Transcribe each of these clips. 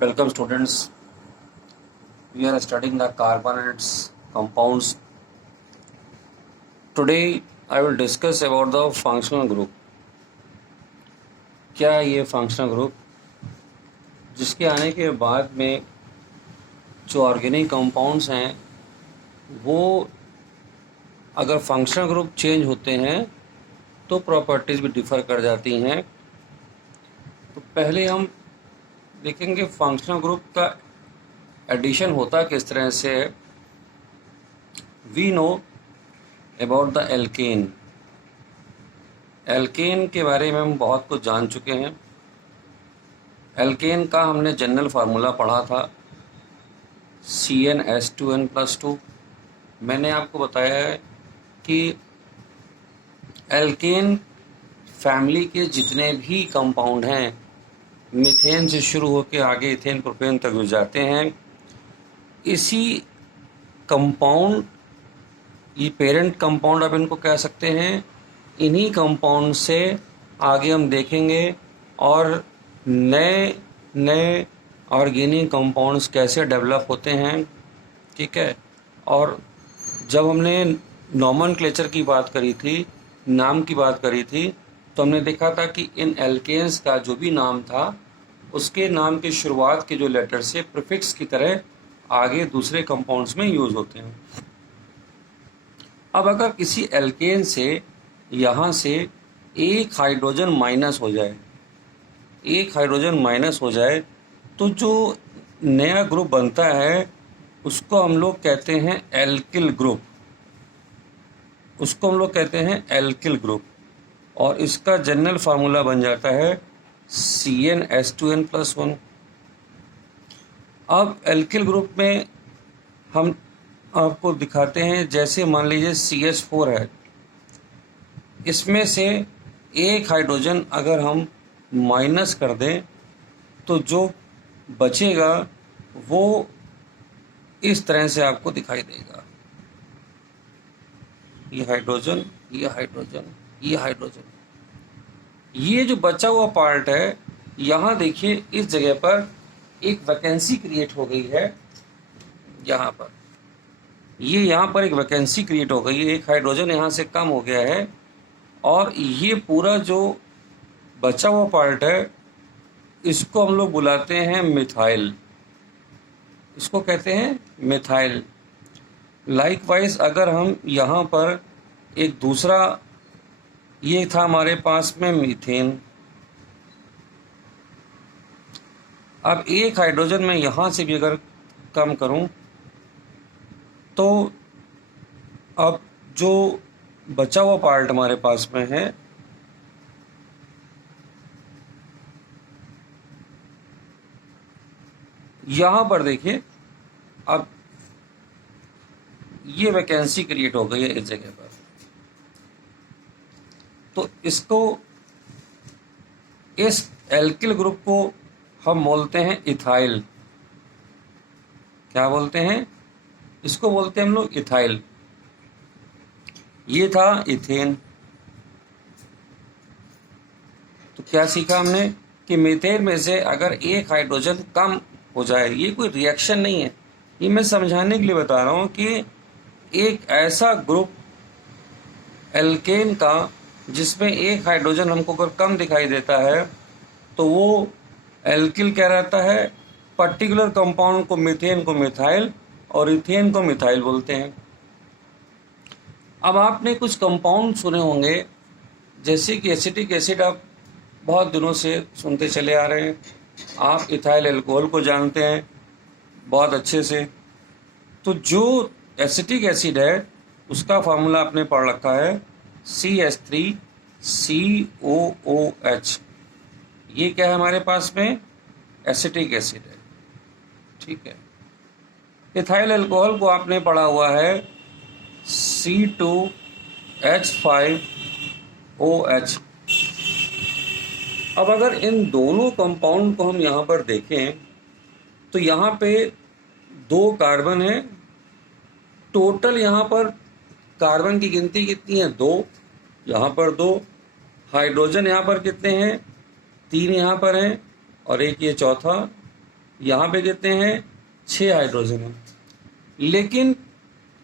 Welcome students. We are studying the carbon and its compounds. Today I will discuss about the functional group. क्या है ये functional group, जिसके आने के बाद में जो ऑर्गेनिक कंपाउंड्स हैं वो अगर फंक्शनल ग्रुप चेंज होते हैं तो प्रॉपर्टीज़ भी डिफ़र कर जाती हैं। तो पहले हम देखेंगे फंक्शनल ग्रुप का एडिशन होता किस तरह से है। We know about the alkane. Alkane के बारे में हम बहुत कुछ जान चुके हैं। एल्केन का हमने जनरल फार्मूला पढ़ा था CnH2n+2। मैंने आपको बताया है कि एल्केन फैमिली के जितने भी कंपाउंड हैं, मीथेन से शुरू होकर आगे इथेन प्रोपेन तक जो जाते हैं, इसी कंपाउंड, ये पेरेंट कंपाउंड आप इनको कह सकते हैं, इन्हीं कंपाउंड से आगे हम देखेंगे और नए नए ऑर्गेनिक कंपाउंड्स कैसे डेवलप होते हैं। ठीक है। और जब हमने नॉमेनक्लेचर की बात करी थी, नाम की बात करी थी, तो हमने देखा था कि इन एल्केन्स का जो भी नाम था उसके नाम के शुरुआत के जो लेटर से प्रीफिक्स की तरह आगे दूसरे कंपाउंड्स में यूज होते हैं। अब अगर किसी एल्केन से यहाँ से एक हाइड्रोजन माइनस हो जाए, तो जो नया ग्रुप बनता है उसको हम लोग कहते हैं एल्किल ग्रुप। और इसका जनरल फार्मूला बन जाता है CnH2n+1। अब एल्किल ग्रुप में हम आपको दिखाते हैं, जैसे मान लीजिए CH4 है, इसमें से एक हाइड्रोजन अगर हम माइनस कर दें तो जो बचेगा वो इस तरह से आपको दिखाई देगा। ये हाइड्रोजन, ये हाइड्रोजन, ये हाइड्रोजन, ये जो बचा हुआ पार्ट है, यहाँ देखिए इस जगह पर एक वैकेंसी क्रिएट हो गई है। यहाँ पर एक वैकेंसी क्रिएट हो गई है, एक हाइड्रोजन यहाँ से कम हो गया है और ये पूरा जो बचा हुआ पार्ट है इसको हम लोग बुलाते हैं मिथाइल। इसको कहते हैं मिथाइल। लाइकवाइज अगर हम यहाँ पर एक दूसरा, ये था हमारे पास में मीथेन, अब एक हाइड्रोजन में यहाँ से भी अगर कम करूँ तो अब जो बचा हुआ पार्ट हमारे पास में है, यहाँ पर देखिए अब ये वैकेंसी क्रिएट हो गई है इस जगह पर। तो इस एल्किल ग्रुप को हम बोलते हैं इथाइल। क्या बोलते हैं? इसको बोलते हैं हम लोग इथाइल। ये था इथेन। तो क्या सीखा हमने कि मीथेन में से अगर एक हाइड्रोजन कम हो जाए, ये कोई रिएक्शन नहीं है, ये मैं समझाने के लिए बता रहा हूँ कि एक ऐसा ग्रुप एल्केन का जिसमें एक हाइड्रोजन हमको अगर कम दिखाई देता है तो वो एल्किल क्या रहता है। पर्टिकुलर कंपाउंड को, मीथेन को मिथाइल और इथेन को मिथाइल बोलते हैं। अब आपने कुछ कंपाउंड सुने होंगे, जैसे कि एसिटिक एसिड आप बहुत दिनों से सुनते चले आ रहे हैं। आप इथाइल अल्कोहल को जानते हैं बहुत अच्छे से। तो जो एसिटिक एसिड है उसका फार्मूला आपने पढ़ रखा है CH3COOH। ये क्या है हमारे पास में? एसिटिक एसिड है। ठीक है। इथाइल अल्कोहल को आपने पढ़ा हुआ है C2H5OH। अब अगर इन दोनों कंपाउंड को हम यहाँ पर देखें तो यहाँ पे 2 कार्बन है। टोटल यहाँ पर कार्बन की गिनती कितनी है? 2। यहाँ पर 2। हाइड्रोजन यहाँ पर कितने हैं? 3 यहाँ पर हैं और एक ये चौथा। यहाँ पे कितने हैं, 6 हाइड्रोजन है, लेकिन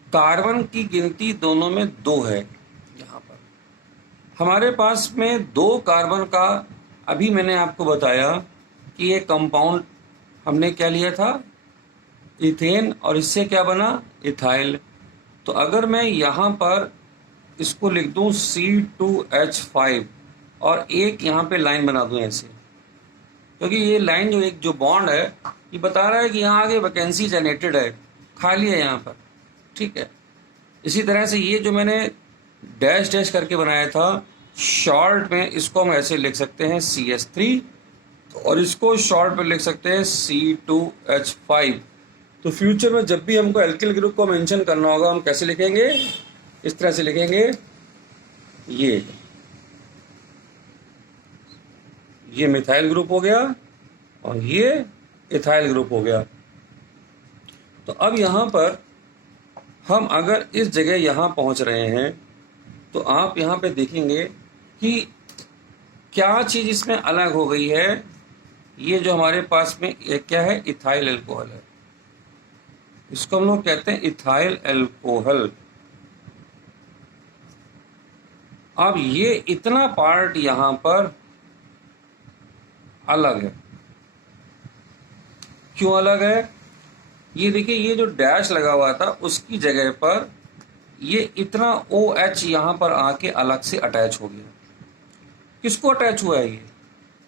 कार्बन की गिनती दोनों में 2 है। यहाँ पर हमारे पास में 2 कार्बन का, अभी मैंने आपको बताया कि ये कंपाउंड हमने क्या लिया था, इथेन, और इससे क्या बना, इथाइल। तो अगर मैं यहाँ पर इसको लिख दूँ C2H5 और एक यहाँ पे लाइन बना दूँ ऐसे, क्योंकि ये लाइन जो बॉन्ड है ये बता रहा है कि यहाँ आगे वैकेंसी जनरेटेड है, खाली है यहाँ पर, ठीक है। इसी तरह से ये जो मैंने डैश डैश करके बनाया था शॉर्ट में, इसको हम ऐसे लिख सकते हैं CH3, और इसको शॉर्ट में लिख सकते हैं C2H5। तो फ्यूचर में जब भी हमको एल्किल ग्रुप को मेंशन करना होगा, हम कैसे लिखेंगे, इस तरह से लिखेंगे, ये मिथाइल ग्रुप हो गया और ये इथाइल ग्रुप हो गया। तो अब यहाँ पर हम अगर इस जगह यहाँ पहुँच रहे हैं तो आप यहाँ पे देखेंगे कि क्या चीज़ इसमें अलग हो गई है। ये जो हमारे पास में ये क्या है, इथाइल अल्कोहल है, इसको हम लोग कहते हैं इथाइल अल्कोहल। अब ये इतना पार्ट यहाँ पर अलग है, क्यों अलग है, ये देखिए, ये जो डैश लगा हुआ था उसकी जगह पर ये इतना OH यहाँ पर आके अलग से अटैच हो गया। किसको अटैच हुआ है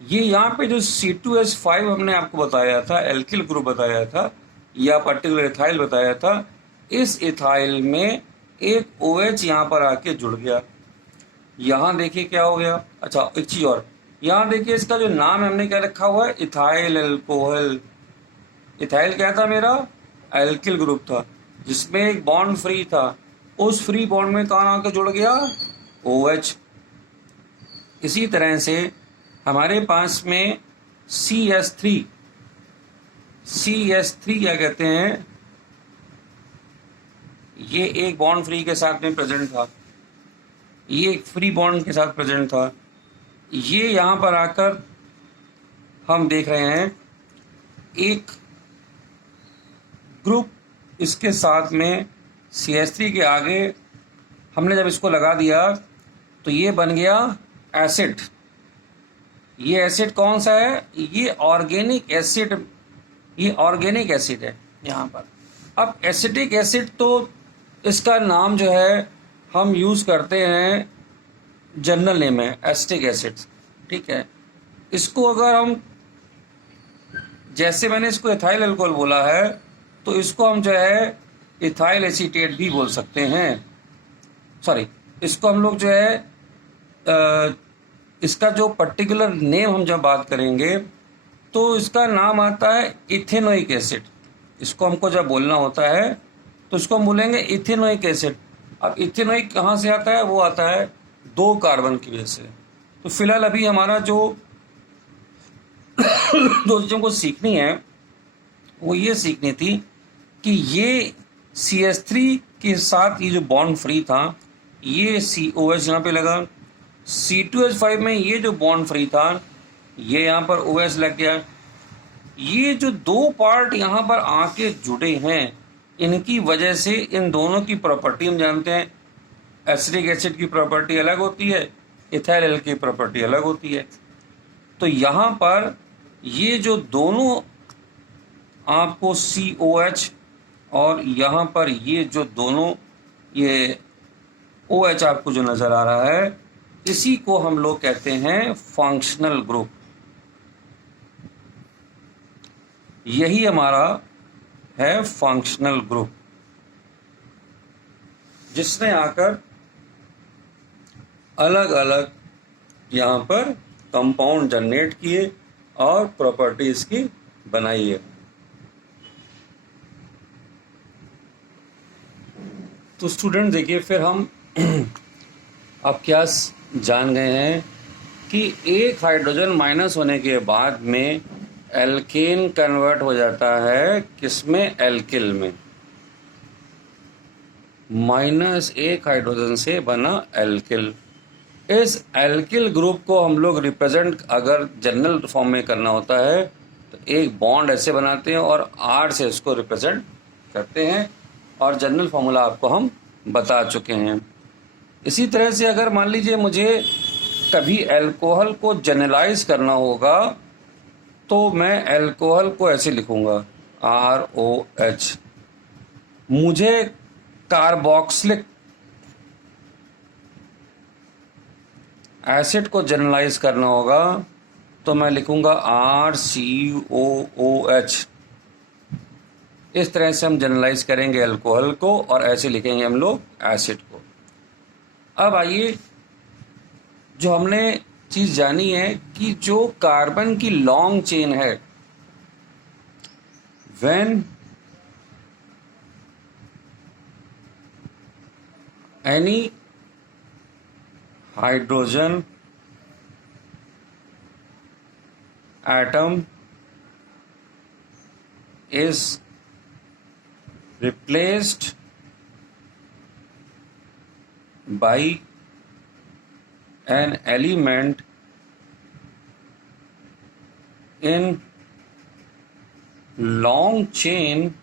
ये यहाँ पे जो C2H5 हमने आपको बताया था, एल्किल ग्रुप बताया था या पर्टिकुलर इथाइल बताया था, इस इथाइल में एक OH यहाँ पर आके जुड़ गया। यहाँ देखिए क्या हो गया, अच्छा एक चीज़ और, यहाँ देखिए इसका जो नाम हमने क्या रखा हुआ है, इथाइल अल्कोहल। इथाइल क्या था, मेरा एल्किल ग्रुप था जिसमें एक बॉन्ड फ्री था, उस फ्री बॉन्ड में कौन आके जुड़ गया, OH। इसी तरह से हमारे पास में CH3 क्या कहते हैं, ये एक बॉन्ड फ्री के साथ में प्रेजेंट था, ये एक फ्री बॉन्ड के साथ प्रेजेंट था। ये यहाँ पर आकर हम देख रहे हैं एक ग्रुप, इसके साथ में CH3 के आगे हमने जब इसको लगा दिया तो ये बन गया एसिड। ये एसिड कौन सा है, ये ऑर्गेनिक एसिड, ये ऑर्गेनिक एसिड है यहाँ पर। अब एसिटिक एसिड तो इसका नाम जो है हम यूज़ करते हैं, जनरल नेम है एसिटिक एसिड, ठीक है। इसको अगर हम, जैसे मैंने इसको इथाइल अल्कोहल बोला है, तो इसको हम जो है इथाइल एसीटेट भी बोल सकते हैं। सॉरी, इसको हम लोग जो है इसका जो पर्टिकुलर नेम हम जब बात करेंगे तो इसका नाम आता है इथेनोइक एसिड। इसको हमको जब बोलना होता है तो इसको हम बोलेंगे इथेनोइक एसिड। अब इथेनोइक कहाँ से आता है, वो आता है 2 कार्बन की वजह से। तो फिलहाल अभी हमारा जो 2 चीज़ों को सीखनी है वो ये सीखनी थी कि ये CH3 के साथ ये जो बॉन्ड फ्री था, ये COH यहाँ पे लगा, C2H5 में ये जो बॉन्ड फ्री था ये यहाँ पर OH लग गया। ये जो 2 पार्ट यहाँ पर आके जुड़े हैं, इनकी वजह से इन दोनों की प्रॉपर्टी हम जानते हैं। एसिटिक एसिड की प्रॉपर्टी अलग होती है, इथाइल अल्कोहल की प्रॉपर्टी अलग होती है। तो यहाँ पर ये जो दोनों आपको COH और यहाँ पर ये जो दोनों ये OH आपको जो नज़र आ रहा है, इसी को हम लोग कहते हैं फंक्शनल ग्रुप। यही हमारा है फंक्शनल ग्रुप, जिसने आकर अलग अलग यहाँ पर कंपाउंड जनरेट किए और प्रॉपर्टीज की बनाई है। तो स्टूडेंट देखिए, फिर हम अब क्या जान गए हैं कि एक हाइड्रोजन माइनस होने के बाद में एल्केन कन्वर्ट हो जाता है किसमें, एल्किल में। -1 हाइड्रोजन से बना एल्किल। इस एल्किल ग्रुप को हम लोग रिप्रेजेंट अगर जनरल फॉर्म में करना होता है तो एक बॉन्ड ऐसे बनाते हैं और R से इसको रिप्रेजेंट करते हैं, और जनरल फार्मूला आपको हम बता चुके हैं। इसी तरह से अगर मान लीजिए मुझे कभी अल्कोहल को जनरलाइज करना होगा, तो मैं अल्कोहल को ऐसे लिखूंगा ROH। मुझे कार्बोक्सिलिक एसिड को जनरलाइज करना होगा, तो मैं लिखूंगा RCOOH। इस तरह से हम जनरलाइज करेंगे अल्कोहल को, और ऐसे लिखेंगे हम लोग एसिड को। अब आइए, जो हमने चीज जानी है कि जो कार्बन की लॉन्ग चेन है, when any hydrogen atom is replaced by an element in long chain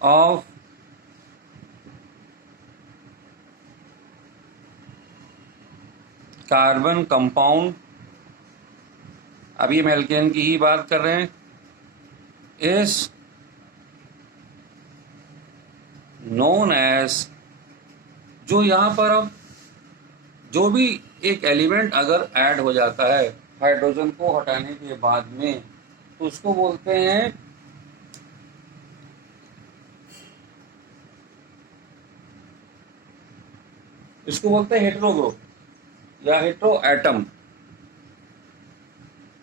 of carbon compound, अभी हम एल्केन की ही बात कर रहे हैं, इज नोन एज, जो यहाँ पर अब जो भी एक एलिमेंट अगर ऐड हो जाता है हाइड्रोजन को हटाने के बाद में, तो उसको बोलते हैं हेटेरो ग्रुप या हेटेरो एटम।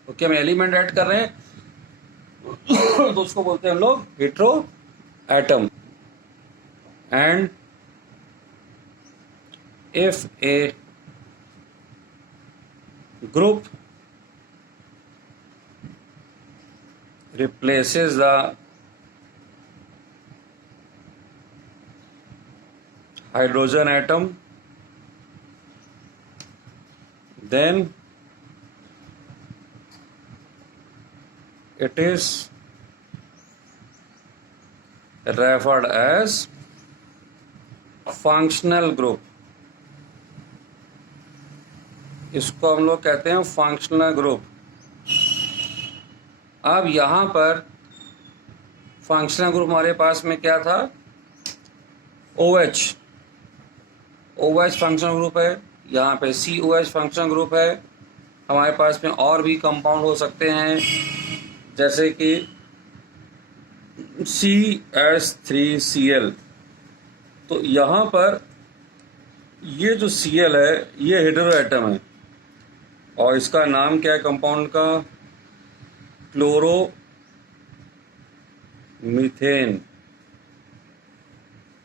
तो क्या हम एलिमेंट ऐड कर रहे हैं तो उसको बोलते हैं हम लोग hetero atom. And if A group replaces the hydrogen atom, then it is referred as functional group। इसको हम लोग कहते हैं फंक्शनल ग्रुप। अब यहाँ पर फंक्शनल ग्रुप हमारे पास में क्या था, OH फंक्शनल ग्रुप है, यहाँ पे COH फंक्शनल ग्रुप है। हमारे पास में और भी कंपाउंड हो सकते हैं, जैसे कि CH3Cl। तो यहाँ पर ये जो Cl है ये हेटेरो एटम है, और इसका नाम क्या है कंपाउंड का, क्लोरोमीथेन,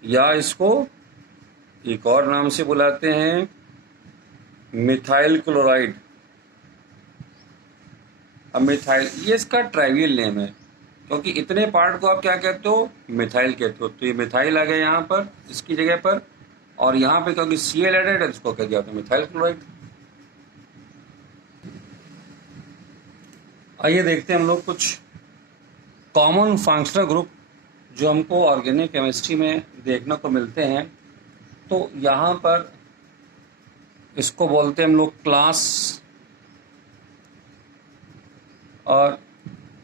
या इसको एक और नाम से बुलाते हैं मिथाइल क्लोराइड। अब मिथाइल ये इसका ट्राइवियल नेम है, क्योंकि इतने पार्ट को आप क्या कहते हो, मिथाइल कहते हो। तो ये मिथाइल आ गया यहाँ पर इसकी जगह पर, और यहाँ पे क्योंकि Cl एडेड है इसको कह दिया मिथाइल क्लोराइड। आइए देखते हैं हम लोग कुछ कॉमन फंक्शनल ग्रुप जो हमको ऑर्गेनिक केमिस्ट्री में देखने को मिलते हैं। तो यहाँ पर इसको बोलते हैं हम लोग क्लास, और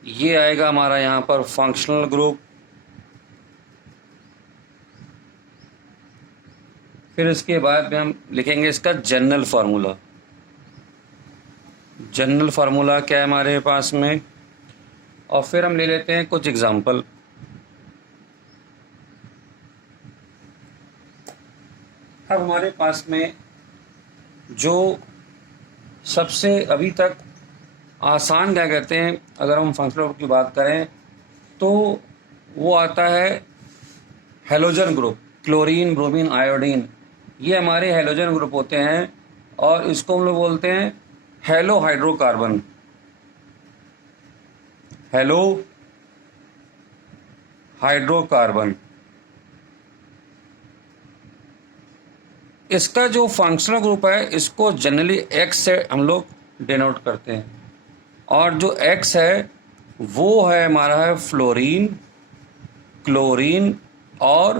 ये आएगा हमारा यहाँ पर फंक्शनल ग्रुप। फिर इसके बाद में हम लिखेंगे इसका जनरल फार्मूला। जनरल फार्मूला क्या है हमारे पास में, और फिर हम ले लेते हैं कुछ एग्जाम्पल। अब हमारे पास में जो सबसे अभी तक आसान क्या कहते हैं, अगर हम फंक्शनल ग्रुप की बात करें तो वो आता है halogen group, chlorine, bromine, iodine. ये हमारे हेलोजन ग्रुप होते हैं, और इसको हम लोग बोलते हैं हेलो हाइड्रोकार्बन। Hello hydrocarbon. इसका जो फंक्शनल ग्रुप है इसको जनरली X से हम लोग डिनोट करते हैं, और जो X है वो है हमारा है फ्लोरीन, क्लोरीन और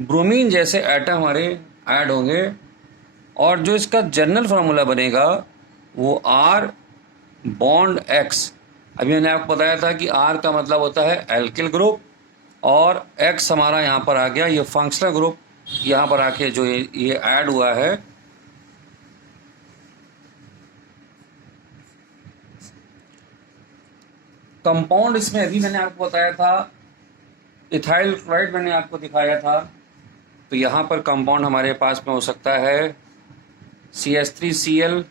ब्रोमीन जैसे एटम हमारे ऐड होंगे। और जो इसका जनरल फार्मूला बनेगा वो R बॉन्ड X। अभी मैंने आपको बताया था कि R का मतलब होता है एल्किल ग्रुप और X हमारा यहाँ पर आ गया, ये फंक्शनल ग्रुप यहाँ पर आके जो ये ऐड हुआ है। कंपाउंड इसमें अभी मैंने आपको बताया था इथाइल क्लोराइड मैंने आपको दिखाया था, तो यहाँ पर कंपाउंड हमारे पास में हो सकता है CH3Cl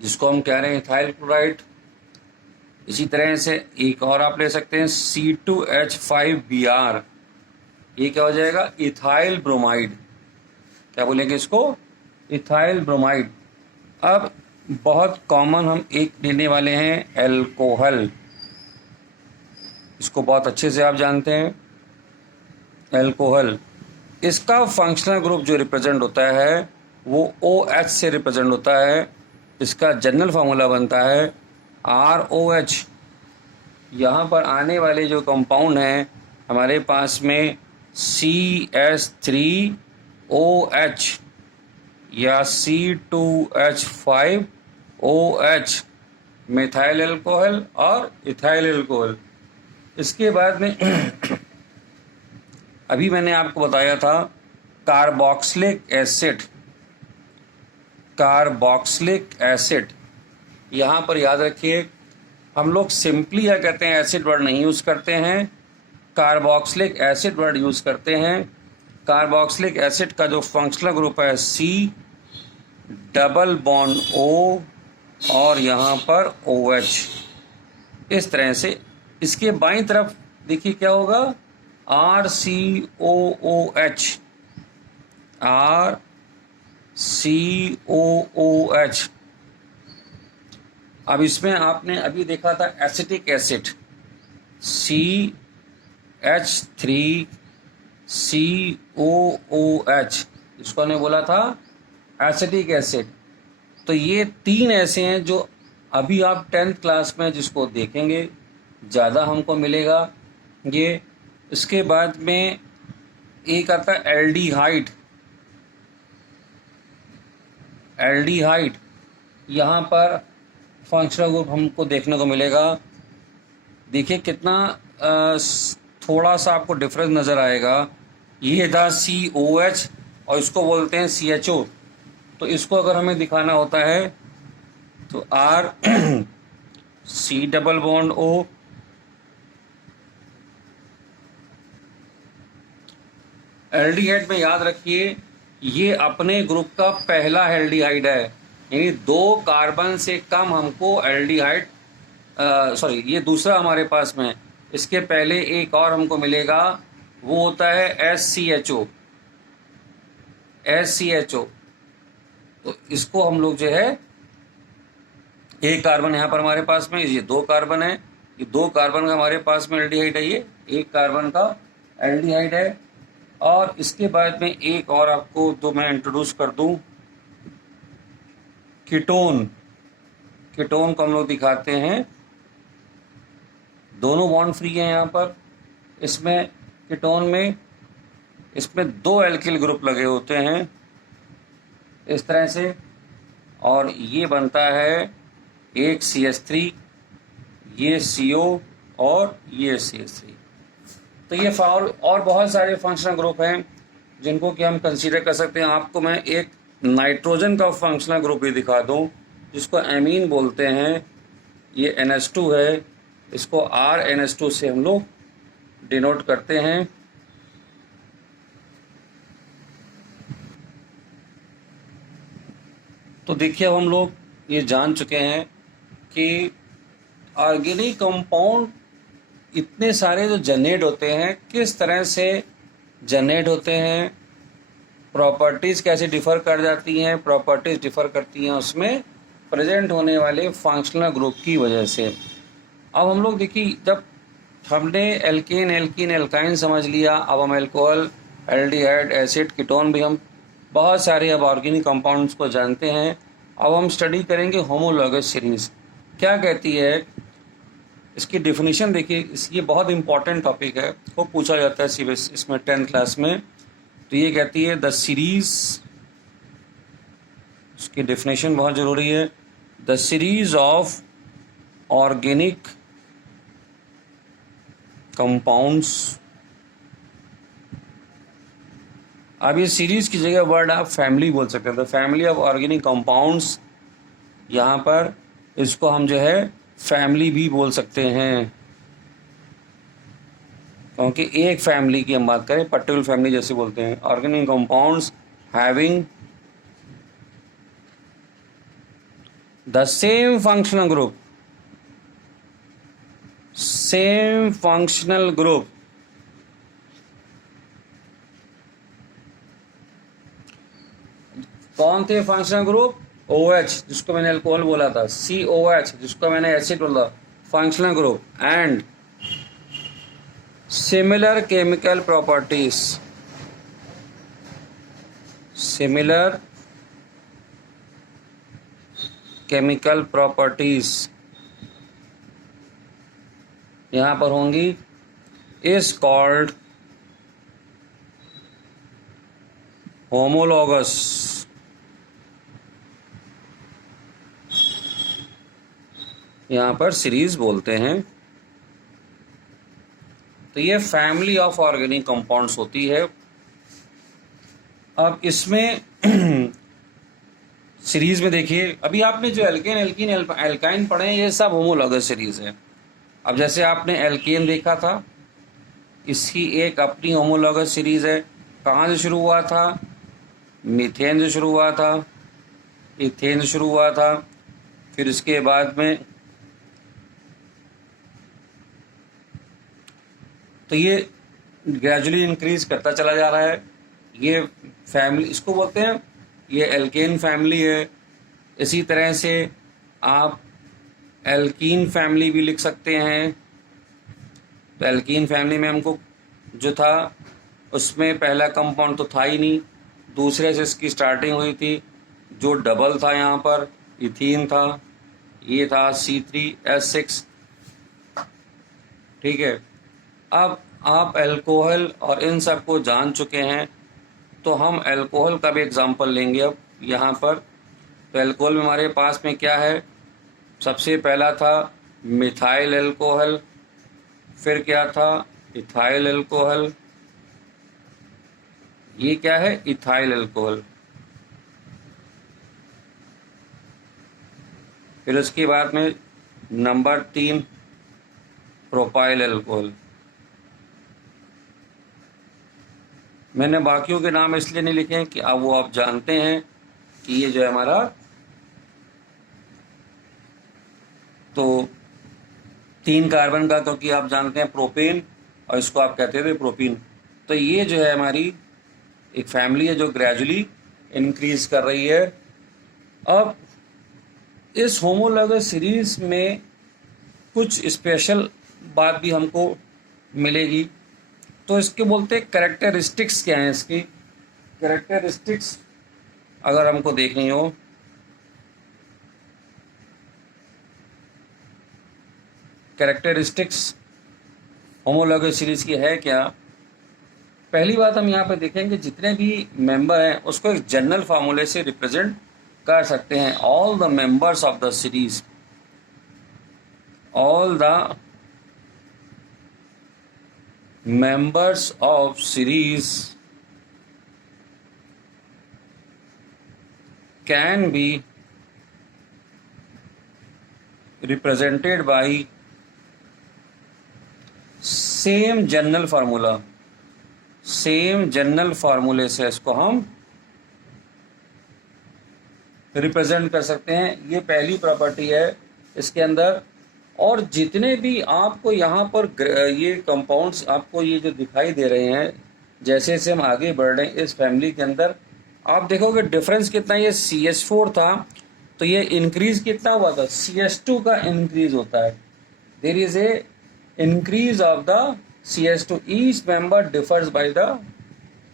जिसको हम कह रहे हैं इथाइल क्लोराइड। इसी तरह से एक और आप ले सकते हैं C2H5Br, ये क्या हो जाएगा इथाइल ब्रोमाइड। क्या बोलेंगे इसको इथाइल ब्रोमाइड। अब बहुत कॉमन हम एक लेने वाले हैं एल्कोहल, इसको बहुत अच्छे से आप जानते हैं एल्कोहल। इसका फंक्शनल ग्रुप जो रिप्रेजेंट होता है वो OH से रिप्रेजेंट होता है। इसका जनरल फार्मूला बनता है ROH। यहाँ पर आने वाले जो कंपाउंड हैं हमारे पास में CH3OH या C2H5OH मिथाइल एल्कोहल और इथाइल एल्कोहल। इसके बाद में अभी मैंने आपको बताया था कार्बोक्सिलिक एसिड। कार्बोक्सिलिक एसिड यहाँ पर याद रखिए, हम लोग सिंपली क्या कहते हैं एसिड वर्ड नहीं यूज़ करते हैं, कार्बोक्सिलिक एसिड वर्ड यूज़ करते हैं। कार्बोक्सिलिक एसिड का जो फंक्शनल ग्रुप है C डबल बॉन्ड O और यहाँ पर OH। इस तरह से इसके बाईं तरफ देखिए क्या होगा RCOOH, RCOOH। अब इसमें आपने अभी देखा था एसिटिक एसिड CH3COOH, इसको हमने बोला था एसिटिक एसिड। तो ये तीन ऐसे हैं जो अभी आप 10th क्लास में जिसको देखेंगे ज़्यादा हमको मिलेगा ये। इसके बाद में एक आता है एल्डिहाइड। एल्डिहाइड यहाँ पर फंक्शनल ग्रुप हमको देखने को मिलेगा। देखिए कितना थोड़ा सा आपको डिफरेंस नज़र आएगा। ये था COH और इसको बोलते हैं CHO। तो इसको अगर हमें दिखाना होता है तो R C double bond O, aldehyde में याद रखिए ये अपने ग्रुप का पहला एल्डिहाइड है, यानी 2 कार्बन से कम हमको एल्डिहाइड सॉरी ये दूसरा हमारे पास में। इसके पहले एक और हमको मिलेगा वो होता है SCHO। तो इसको हम लोग जो है एक कार्बन यहाँ पर हमारे पास में, ये 2 कार्बन है, ये 2 कार्बन का हमारे पास में एल्डिहाइड है, ये 1 कार्बन का एल्डिहाइड है। और इसके बाद में एक और आपको तो मैं इंट्रोड्यूस कर दूं कीटोन। कीटोन को हम लोग दिखाते हैं, दोनों बॉन्ड फ्री हैं यहाँ पर। इसमें कीटोन में इसमें 2 एल्किल ग्रुप लगे होते हैं इस तरह से, और ये बनता है एक CH3, ये CO और ये CH3। तो ये और बहुत सारे फंक्शनल ग्रुप हैं जिनको कि हम कंसीडर कर सकते हैं। आपको मैं एक नाइट्रोजन का फंक्शनल ग्रुप भी दिखा दूं जिसको एमीन बोलते हैं। ये NH2 है, इसको RNH2 से हम लोग डिनोट करते हैं। तो देखिए अब हम लोग ये जान चुके हैं कि ऑर्गेनिक कंपाउंड इतने सारे जो जनरेट होते हैं किस तरह से जनरेट होते हैं, प्रॉपर्टीज़ कैसे डिफ़र कर जाती हैं, प्रॉपर्टीज़ डिफ़र करती हैं उसमें प्रेजेंट होने वाले फंक्शनल ग्रुप की वजह से। अब हम लोग देखिए जब हमने एल्केन एल्कीन एल्काइन समझ लिया, अब हम एल्कोहल एल्डिहाइड एसिड कीटोन भी हम बहुत सारे अब ऑर्गेनिक कंपाउंड्स को जानते हैं। अब हम स्टडी करेंगे होमोलॉगस सीरीज़। क्या कहती है, इसकी डिफिनीशन देखिए, ये बहुत इंपॉर्टेंट टॉपिक है, वो पूछा जाता है सीबीएसई इसमें 10th क्लास में। तो ये कहती है द सीरीज, इसकी डिफिनेशन बहुत ज़रूरी है, the series of organic compounds. अब ये सीरीज की जगह वर्ड आप फैमिली बोल सकते हैं, the family of organic compounds, यहाँ पर इसको हम जो है फैमिली भी बोल सकते हैं, क्योंकि एक फैमिली की हम बात करें, पर्टिकुलर फैमिली जैसे बोलते हैं, organic compounds having the same functional group, same functional group, कौन थे फंक्शनल ग्रुप? OH जिसको मैंने अल्कोहल बोला था, COH जिसको मैंने एसिड बोला, functional group, and similar chemical properties, similar chemical properties यहां पर होंगी, इज कॉल्ड होमोलॉगस, यहां पर सीरीज बोलते हैं। तो ये फैमिली ऑफ ऑर्गेनिक कंपाउंड्स होती है। अब इसमें सीरीज में देखिए, अभी आपने जो एल्केन, एल्कीन, एल्काइन पढ़े हैं, ये सब होमोलॉगस सीरीज है। अब जैसे आपने एल्केन देखा था, इसकी एक अपनी होमोलॉगस सीरीज है। कहाँ से शुरू हुआ था? मीथेन से शुरू हुआ था, इथेन से शुरू हुआ था, फिर इसके बाद में तो ये ग्रेजुअली इंक्रीज करता चला जा रहा है। ये फैमिली, इसको बोलते हैं, ये एल्केन फैमिली है। इसी तरह से आप एल्कीन फैमिली भी लिख सकते हैं। तो एल्कीन फैमिली में हमको जो था, उसमें पहला कंपाउंड तो था ही नहीं, दूसरे से इसकी स्टार्टिंग हुई थी, जो डबल था यहाँ पर इथीन था, ये था C3H6, ठीक है। अब आप अल्कोहल और इन सब को जान चुके हैं, तो हम अल्कोहल का भी एग्जांपल लेंगे अब यहाँ पर। तो अल्कोहल में हमारे पास में क्या है? सबसे पहला था मिथाइल अल्कोहल, फिर क्या था? Ethyl alcohol. ये क्या है? Ethyl alcohol. फिर उसके बाद में नंबर 3 प्रोपाइल अल्कोहल। मैंने बाकियों के नाम इसलिए नहीं लिखे हैं कि अब वो आप जानते हैं कि ये जो है हमारा, तो 3 कार्बन का, क्योंकि आप जानते हैं प्रोपेन, और इसको आप कहते थे प्रोपीन। तो ये जो है हमारी एक फैमिली है जो ग्रेजुअली इंक्रीज कर रही है। अब इस होमोलॉगस सीरीज में कुछ स्पेशल बात भी हमको मिलेगी। तो इसके बोलते हैं कैरेक्टरिस्टिक्स। क्या है इसकी कैरेक्टरिस्टिक्स? अगर हमको देखनी हो, कैरेक्टरिस्टिक्स होमोलॉगस सीरीज की है क्या? पहली बात हम यहाँ पे देखेंगे, जितने भी मेंबर हैं उसको एक जनरल फार्मूले से रिप्रेजेंट कर सकते हैं। All the members of the series, all the members of series can be represented by same general formula, same general फार्मूले से इसको हम रिप्रेजेंट कर सकते हैं। ये पहली प्रॉपर्टी है इसके अंदर। और जितने भी आपको यहाँ पर ये कंपाउंड्स आपको ये जो दिखाई दे रहे हैं, जैसे जैसे हम आगे बढ़ रहे हैं इस फैमिली के अंदर, आप देखोगे डिफरेंस कितना। ये CH4 था, तो ये इंक्रीज कितना हुआ था? CH2 का इंक्रीज होता है। There is a increase of the CH2, each member differs by the.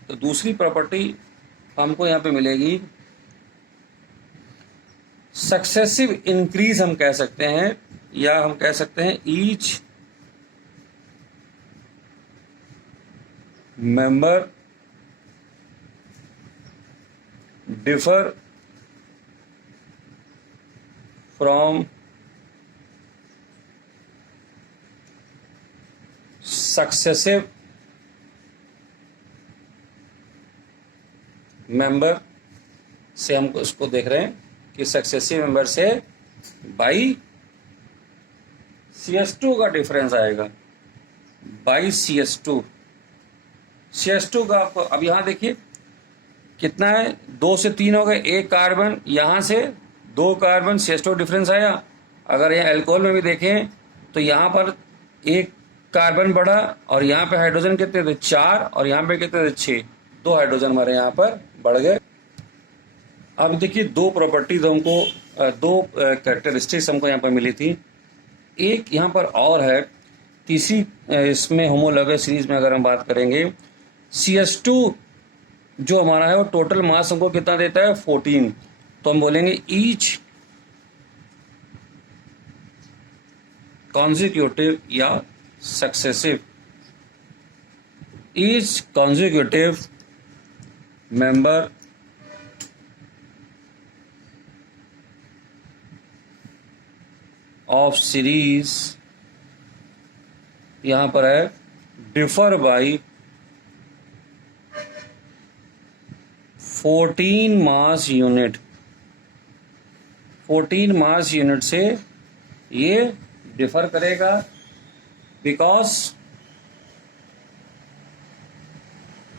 तो दूसरी प्रॉपर्टी हमको यहाँ पे मिलेगी, सक्सेसिव इंक्रीज हम कह सकते हैं, या हम कह सकते हैं each member differ from successive member से, हम उसको देख रहे हैं कि सक्सेसिव मेंबर से बाई CS2 का डिफरेंस आएगा, बाई CS2। CS2 का आपको अब यहाँ देखिए कितना है, 2 से 3 हो गए, 1 कार्बन, यहाँ से 2 कार्बन, CS2 डिफरेंस आया। अगर यहाँ अल्कोहल में भी देखें तो यहाँ पर 1 कार्बन बढ़ा और यहाँ पे हाइड्रोजन कितने थे, 4, और यहाँ पे कितने थे, 6, 2 हाइड्रोजन हमारे यहाँ पर बढ़ गए। अब देखिए 2 प्रॉपर्टीज हमको, 2 कैरेक्टरिस्टिक्स हमको यहाँ पर मिली थी। एक यहाँ पर और है, तीसरी इसमें होमोलॉगस सीरीज में अगर हम बात करेंगे, CS2 जो हमारा है वो टोटल मास हमको कितना देता है, 14। तो हम बोलेंगे ईच कॉन्जिक्यूटिव या successive, each consecutive member of series, यहां पर है differ by 14 mass unit. 14 mass unit से ये डिफर करेगा, बिकॉज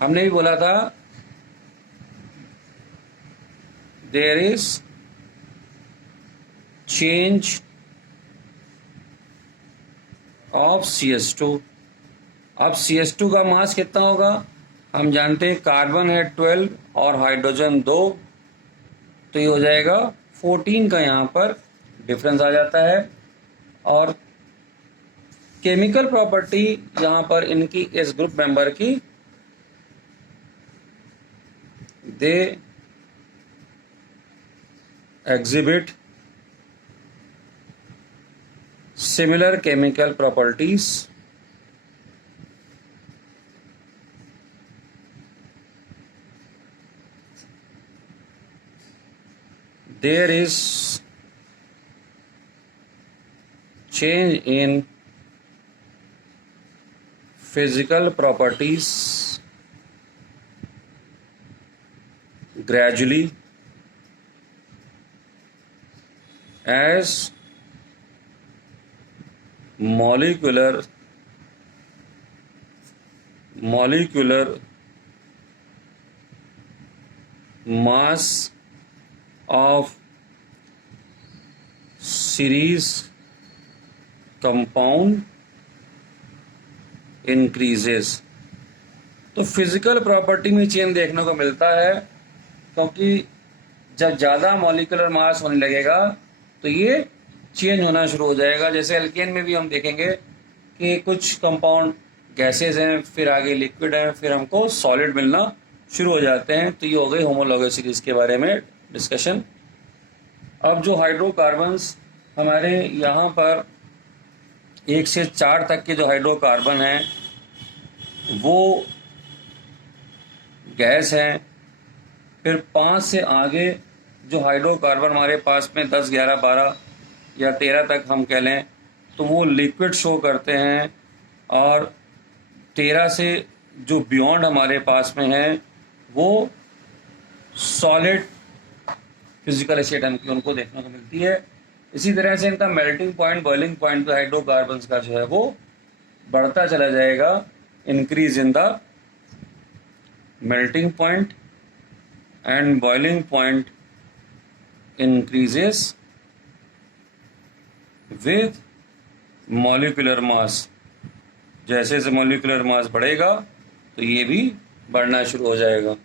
हमने भी बोला था there is change of CS2। अब CS2 का मास कितना होगा, हम जानते हैं कार्बन है 12 और हाइड्रोजन 2, तो ये हो जाएगा 14 का यहाँ पर डिफरेंस आ जाता है। और केमिकल प्रॉपर्टी यहाँ पर इनकी इस ग्रुप मेंबर की, they exhibit similar chemical properties there is change in physical properties gradually as molecular mass of series compound increases। तो फिजिकल प्रॉपर्टी में चेंज देखने को मिलता है, क्योंकि जब ज़्यादा मॉलिक्यूलर मास होने लगेगा तो ये चेंज होना शुरू हो जाएगा। जैसे एल्केन में भी हम देखेंगे कि कुछ कंपाउंड गैसेज हैं, फिर आगे लिक्विड हैं, फिर हमको सॉलिड मिलना शुरू हो जाते हैं। तो ये हो गई होमोलॉगस सीरीज के बारे में डिस्कशन। अब जो हाइड्रोकार्बन्स हमारे यहाँ पर 1 से 4 तक के जो हाइड्रोकार्बन हैं वो गैस हैं। फिर 5 से आगे जो हाइड्रोकार्बन हमारे पास में 10, 11, 12 या 13 तक हम कह लें तो वो लिक्विड शो करते हैं, और 13 से जो बियॉन्ड हमारे पास में है वो सॉलिड फिजिकल स्टेट हमको उनको देखने को मिलती है। इसी तरह से इनका melting point, boiling point hydrocarbons का जो है वो बढ़ता चला जाएगा, increase in the melting point and boiling point increases with molecular mass. जैसे जैसे मॉलिक्यूलर मास बढ़ेगा तो ये भी बढ़ना शुरू हो जाएगा।